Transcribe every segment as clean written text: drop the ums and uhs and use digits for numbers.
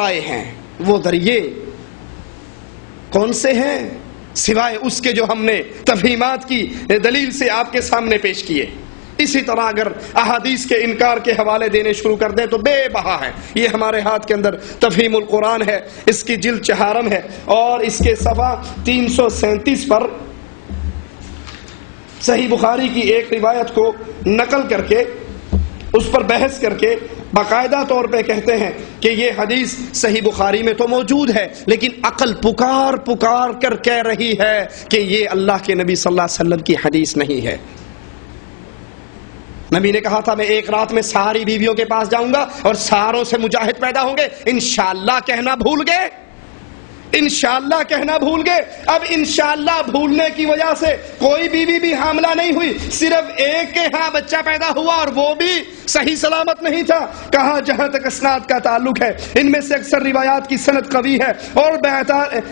ذرائع ہیں، وہ ذریعے کون سے ہیں سوائے اس کے جو ہم نے تفہیمات کی دلیل سے آپ کے سامنے پیش کیے۔ اسی طرح اگر احادیث کے انکار کے حوالے دینے شروع کر دیں تو بے بہا ہے۔ یہ ہمارے ہاتھ کے اندر تفہیم القرآن ہے، اس کی جلد 4 ہے اور اس کے صفحہ 337 پر صحیح بخاری کی ایک روایت کو نقل کر کے اس پر بحث کر کے باقاعدہ طور پہ کہتے ہیں کہ یہ حدیث صحیح بخاری میں تو موجود ہے، لیکن عقل پکار پکار کر کہہ رہی ہے کہ یہ اللہ کے نبی صلی اللہ علیہ وسلم کی حدیث نہیں ہے۔ نبی نے کہا تھا میں ایک رات میں ساری بیویوں کے پاس جاؤں گا اور ساروں سے مجاہد پیدا ہوں گے۔ انشاءاللہ کہنا بھول گئے، انشاءاللہ کہنا بھول گئے۔ اب انشاءاللہ بھولنے کی وجہ سے کوئی بیوی بھی حاملہ نہیں ہوئی، صرف ایک کے ہاں بچہ پیدا ہوا اور وہ بھی صحیح سلامت نہیں تھا۔ کہا جہاں تک اسناد کا تعلق ہے ان میں سے اکثر روایات کی سند قوی ہے اور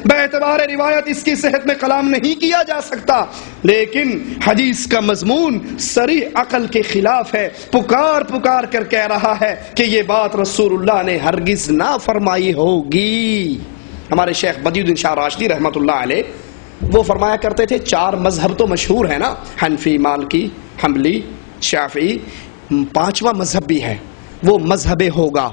باعتبار روایت اس کی صحت میں کلام نہیں کیا جا سکتا، لیکن حدیث کا مضمون صریح عقل کے خلاف ہے۔ پکار پکار کر کہہ رہا ہے کہ یہ بات رسول اللہ نے ہرگز نہ فرمائی ہوگی۔ ہمارے شیخ بدیع الدین شاہ راشدی رحمۃ اللہ علیہ وہ فرمایا کرتے تھے 4 مذہب تو مشہور ہے نا، حنفی، مالکی، حنبلی، شافعی، 5واں مذہب بھی ہے، وہ مذہب ہوگا،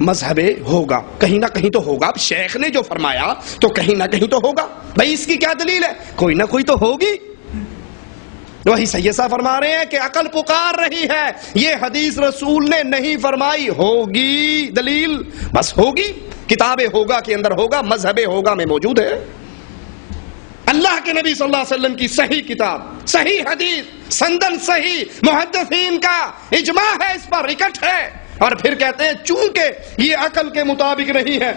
مذہب ہوگا، کہیں نہ کہیں تو ہوگا۔ اب شیخ نے جو فرمایا تو کہیں نہ کہیں تو ہوگا، بھائی اس کی کیا دلیل ہے؟ کوئی نہ کوئی تو ہوگی۔ وہی سید صاحب فرما رہے ہیں کہ عقل پکار رہی ہے، یہ حدیث رسول نے نہیں فرمائی، ہوگی دلیل، بس ہوگی۔ کتاب ہوگا کے اندر ہوگا، مذہب ہوگا میں موجود ہے۔ اللہ کے نبی صلی اللہ علیہ وسلم کی صحیح کتاب، صحیح حدیث، سندن صحیح، محدثین کا اجماع ہے، اس پر اکٹھ ہے، اور پھر کہتے ہیں چونکہ یہ عقل کے مطابق نہیں ہے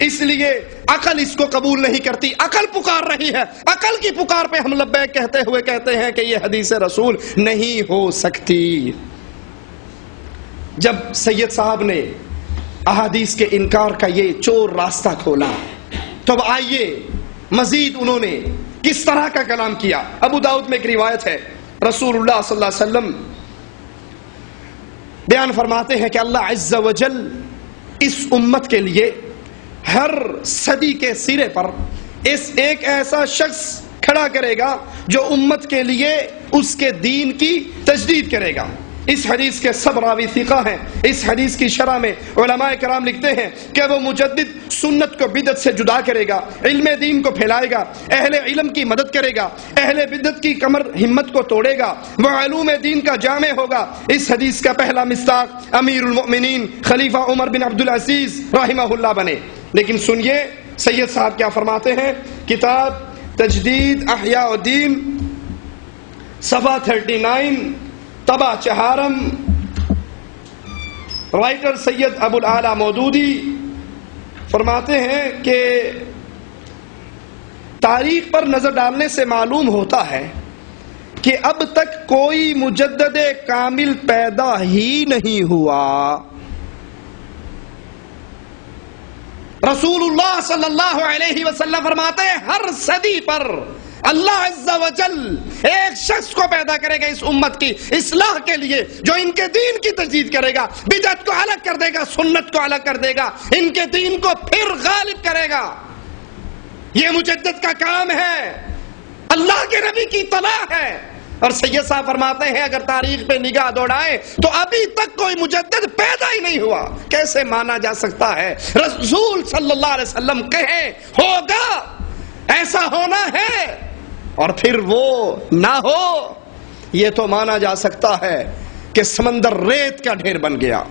اس لیے عقل اس کو قبول نہیں کرتی۔ عقل پکار رہی ہے، عقل کی پکار پہ ہم لبیک کہتے ہوئے کہتے ہیں کہ یہ حدیث رسول نہیں ہو سکتی۔ جب سید صاحب نے احادیث کے انکار کا یہ چور راستہ کھولا تو اب آئیے مزید انہوں نے کس طرح کا کلام کیا۔ ابو داؤد میں ایک روایت ہے، رسول اللہ صلی اللہ علیہ وسلم بیان فرماتے ہیں کہ اللہ عز و جل اس امت کے لیے ہر صدی کے سرے پر ایک ایسا شخص کھڑا کرے گا جو امت کے لیے اس کے دین کی تجدید کرے گا۔ اس حدیث کے سب راوی ثقہ ہیں۔ اس حدیث کی شرح میں علماء کرام لکھتے ہیں کہ وہ مجدد سنت کو بدعت سے جدا کرے گا، علم دین کو پھیلائے گا، اہل علم کی مدد کرے گا، اہل بدعت کی کمر ہمت کو توڑے گا، وہ علوم دین کا جامع ہوگا۔ اس حدیث کا پہلا مصداق امیر المؤمنین خلیفہ عمر بن عبدالعزیز رحمہ اللہ بنے۔ لیکن سنیے سید صاحب کیا فرماتے ہیں، کتاب تجدید احیاء الدین صفحہ 39 طبع 4 رائٹر سید ابو الاعلی مودودی فرماتے ہیں کہ تاریخ پر نظر ڈالنے سے معلوم ہوتا ہے کہ اب تک کوئی مجدد کامل پیدا ہی نہیں ہوا۔ رسول اللہ صلی اللہ علیہ وسلم فرماتے ہیں ہر صدی پر اللہ عز و جل ایک شخص کو پیدا کرے گا اس امت کی اصلاح کے لیے، جو ان کے دین کی تجدید کرے گا، بدعت کو الگ کر دے گا، سنت کو الگ کر دے گا، ان کے دین کو پھر غالب کرے گا۔ یہ مجدد کا کام ہے، اللہ کے نبی کی طلاع ہے۔ اور سید صاحب فرماتے ہیں اگر تاریخ پہ نگاہ دوڑائیں تو ابھی تک کوئی مجدد پیدا ہی نہیں ہوا۔ کیسے مانا جا سکتا ہے؟ رسول صلی اللہ علیہ وسلم کہیں ہوگا، ایسا ہونا ہے، اور پھر وہ نہ ہو، یہ تو مانا جا سکتا ہے کہ سمندر ریت کا ڈھیر بن گیا،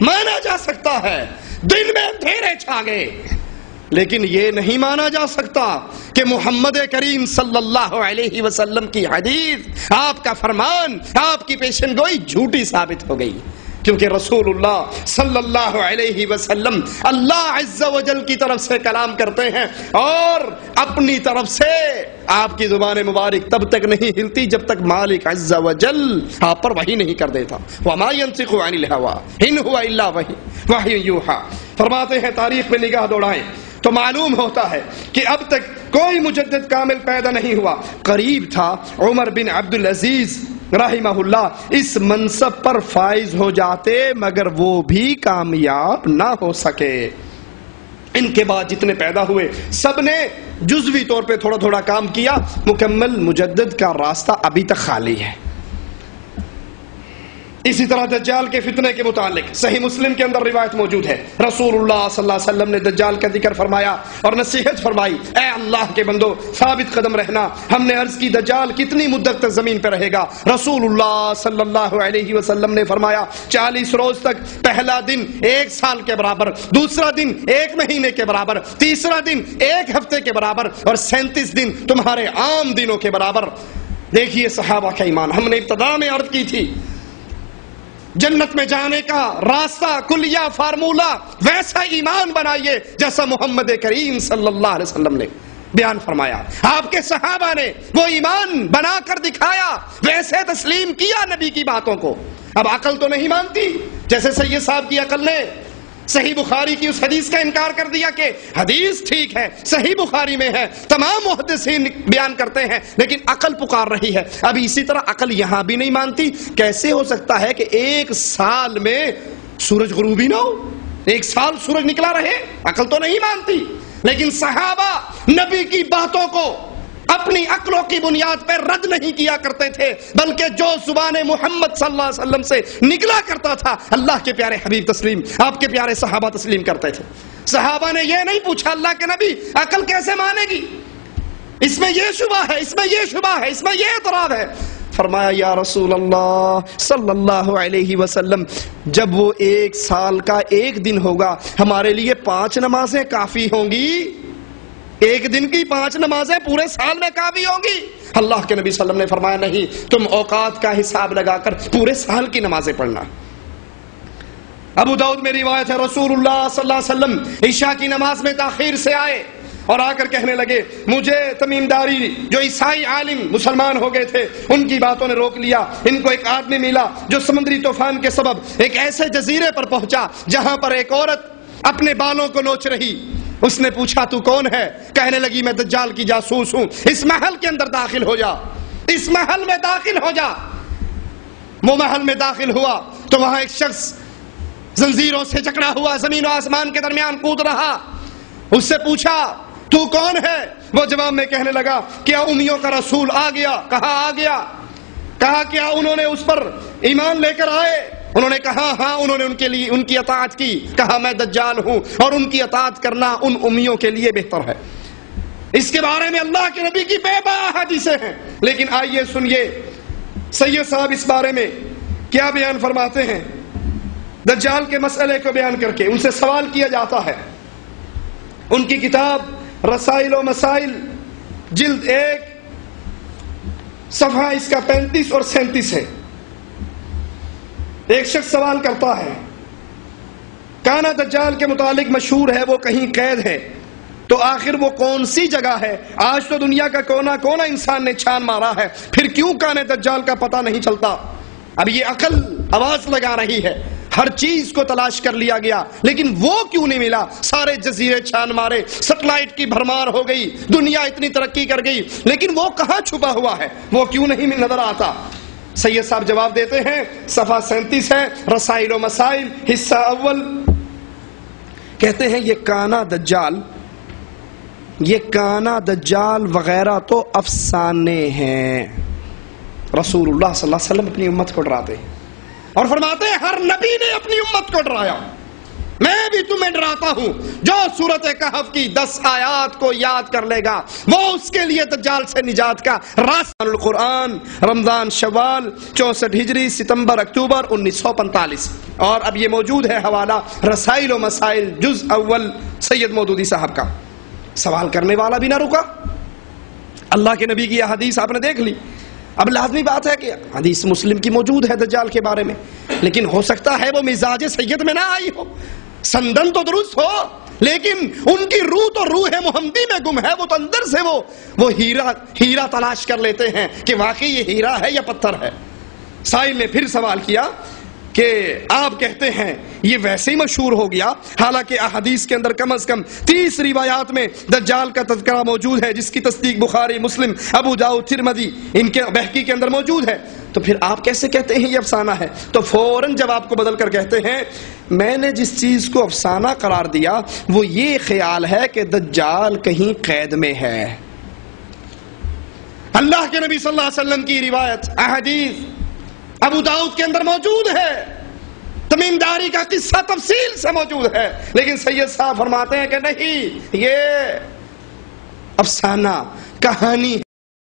مانا جا سکتا ہے دل میں اندھیرے چھا گئے، لیکن یہ نہیں مانا جا سکتا کہ محمد کریم صلی اللہ علیہ وسلم کی حدیث، آپ کا فرمان، آپ کی پیشن گوئی جھوٹی ثابت ہو گئی، کیونکہ رسول اللہ صلی اللہ علیہ وسلم اللہ عز و جل کی طرف سے کلام کرتے ہیں اور اپنی طرف سے آپ کی زبان مبارک تب تک نہیں ہلتی جب تک مالک عز و جل آپ پر وحی نہیں کر دیتا۔ وَمَا يَنطِقُ عَنِ الْهَوَىٰ إِنْ هُوَ إِلَّا وَحْيٌ يُوحَىٰ۔ فرماتے ہیں تاریخ پہ نگاہ دوڑائیں تو معلوم ہوتا ہے کہ اب تک کوئی مجدد کامل پیدا نہیں ہوا۔ قریب تھا عمر بن عبدالعزیز رحمہ اللہ اس منصب پر فائز ہو جاتے مگر وہ بھی کامیاب نہ ہو سکے. ان کے بعد جتنے پیدا ہوئے سب نے جزوی طور پہ تھوڑا تھوڑا کام کیا. مکمل مجدد کا راستہ ابھی تک خالی ہے. اسی طرح دجال کے فتنے کے متعلق صحیح مسلم کے اندر روایت موجود ہے. رسول اللہ صلی اللہ علیہ وسلم نے دجال کا ذکر فرمایا اور نصیحت فرمائی, اے اللہ کے بندو ثابت قدم رہنا. ہم نے عرض کی دجال کتنی مدت تک زمین پہ رہے گا؟ رسول اللہ صلی اللہ علیہ وسلم نے فرمایا 40 روز تک. پہلا دن 1 سال کے برابر, دوسرا دن 1 مہینے کے برابر, تیسرا دن 1 ہفتے کے برابر اور 37 دن تمہارے عام دنوں کے برابر. دیکھیے صحابہ کا ایمان. ہم نے ابتدا میں عرض کی تھی جنت میں جانے کا راستہ کلیہ فارمولہ ویسا ایمان بنائیے جیسا محمد کریم صلی اللہ علیہ وسلم نے بیان فرمایا. آپ کے صحابہ نے وہ ایمان بنا کر دکھایا, ویسے تسلیم کیا نبی کی باتوں کو. اب عقل تو نہیں مانتی, جیسے سید صاحب کی عقل نے صحیح بخاری کی اس حدیث کا انکار کر دیا کہ حدیث ٹھیک ہے, صحیح بخاری میں ہے, تمام محدثین بیان کرتے ہیں, لیکن عقل پکار رہی ہے. اب اسی طرح عقل یہاں بھی نہیں مانتی. کیسے ہو سکتا ہے کہ 1 سال میں سورج غروبی نہ ہو, 1 سال سورج نکلا رہے؟ عقل تو نہیں مانتی. لیکن صحابہ نبی کی باتوں کو اپنی عقلوں کی بنیاد پر رد نہیں کیا کرتے تھے, بلکہ جو زبان محمد صلی اللہ علیہ وسلم سے نکلا کرتا تھا اللہ کے پیارے حبیب تسلیم, آپ کے پیارے صحابہ تسلیم کرتے تھے. صحابہ نے یہ نہیں پوچھا اللہ کے نبی عقل کیسے مانے گی, اس میں یہ شبہ ہے, اس میں یہ شبہ ہے, اس میں یہ اعتراض ہے. فرمایا یا رسول اللہ صلی اللہ علیہ وسلم جب وہ 1 سال کا 1 دن ہوگا ہمارے لیے 5 نمازیں کافی ہوں گی. 1 دن کی 5 نمازیں پورے سال میں کافی ہوں گی. اللہ کے نبی صلی اللہ علیہ وسلم نے فرمایا نہیں, تم اوقات کا حساب لگا کر پورے سال کی نمازیں پڑھنا. ابو داؤد میں روایت ہے رسول اللہ صلی اللہ علیہ وسلم عشاء کی نماز میں تاخیر سے آئے اور آ کر کہنے لگے مجھے تمیم داری جو عیسائی عالم مسلمان ہو گئے تھے ان کی باتوں نے روک لیا. ان کو ایک آدمی ملا جو سمندری طوفان کے سبب ایک ایسے جزیرے پر پہنچا جہاں پر ایک عورت اپنے بالوں کو نوچ رہی. اس نے پوچھا تو کون ہے؟ کہنے لگی میں دجال کی جاسوس ہوں. اس محل کے اندر داخل ہو جا, اس محل میں داخل ہو جا. وہ محل میں داخل ہوا تو وہاں ایک شخص زنجیروں سے جکڑا ہوا زمین و آسمان کے درمیان کود رہا. اس سے پوچھا تو کون ہے؟ وہ جواب میں کہنے لگا کیا امیوں کا رسول آ گیا؟ کہا آ گیا. کہا کیا انہوں نے اس پر ایمان لے کر آئے؟ انہوں نے کہا ہاں انہوں نے ان کی اطاعت کی. کہا میں دجال ہوں اور ان کی اطاعت کرنا ان امیوں کے لیے بہتر ہے. اس کے بارے میں اللہ کے نبی کی بے پناہ حدیثیں ہیں, لیکن آئیے سنیے سید صاحب اس بارے میں کیا بیان فرماتے ہیں. دجال کے مسئلے کو بیان کر کے ان سے سوال کیا جاتا ہے. ان کی کتاب رسائل و مسائل جلد 1 صفحہ اس کا 35 اور 37 ہے. ایک شخص سوال کرتا ہے کانا دجال کے متعلق مشہور ہے وہ کہیں قید ہے, تو آخر وہ کون سی جگہ ہے؟ آج تو دنیا کا کونا کونا انسان نے چھان مارا ہے, پھر کیوں کانے دجال کا پتہ نہیں چلتا؟ اب یہ عقل آواز لگا رہی ہے, ہر چیز کو تلاش کر لیا گیا لیکن وہ کیوں نہیں ملا؟ سارے جزیرے چھان مارے, سیٹلائٹ کی بھرمار ہو گئی, دنیا اتنی ترقی کر گئی, لیکن وہ کہاں چھپا ہوا ہے, وہ کیوں نہیں نظر آتا؟ سید صاحب جواب دیتے ہیں صفحہ 37 ہے رسائل و مسائل حصہ اول. کہتے ہیں یہ کانا دجال وغیرہ تو افسانے ہیں. رسول اللہ صلی اللہ علیہ وسلم اپنی امت کو ڈراتے ہیں اور فرماتے ہیں ہر نبی نے اپنی امت کو ڈرایا, میں بھی تمہیں ڈراتا ہوں. جو سورۃ کہف کی 10 آیات کو یاد کر لے گا وہ اس کے لیے دجال سے نجات کا راستہ. القرآن رمضان شوال 64 ہجری ستمبر اکتوبر 1945. اور اب یہ موجود ہے حوالہ رسائل و مسائل جز اول سید مودودی صاحب کا. سوال کرنے والا بھی نہ رکا. اللہ کے نبی کی یہ حدیث آپ نے دیکھ لی. اب لازمی بات ہے کہ حدیث مسلم کی موجود ہے دجال کے بارے میں, لیکن ہو سکتا ہے وہ مزاج سید میں نہ آئی ہو. سندن تو درست ہو لیکن ان کی روح تو روح محمدی میں گم ہے. وہ تو اندر سے وہ ہیرا تلاش کر لیتے ہیں کہ واقعی یہ ہیرا ہے یا پتھر ہے. سائل نے پھر سوال کیا کہ آپ کہتے ہیں یہ ویسے ہی مشہور ہو گیا، حالانکہ احادیث کے اندر کم از کم 30 روایات میں دجال کا تذکرہ موجود ہے، جس کی تصدیق بخاری، مسلم، ابو داؤد، ترمذی، ان کے بہقی کے اندر موجود ہے، تو پھر آپ کیسے کہتے ہیں یہ افسانہ ہے؟ تو فوراً جب آپ کو بدل کر کہتے ہیں میں نے جس چیز کو افسانہ قرار دیا وہ یہ خیال ہے کہ دجال کہیں قید میں ہے۔ اللہ کے نبی صلی اللہ علیہ وسلم کی روایت احادیث ابو داؤد کے اندر موجود ہے، تمیم داری کا قصہ تفصیل سے موجود ہے، لیکن سید صاحب فرماتے ہیں کہ نہیں، یہ افسانہ، کہانی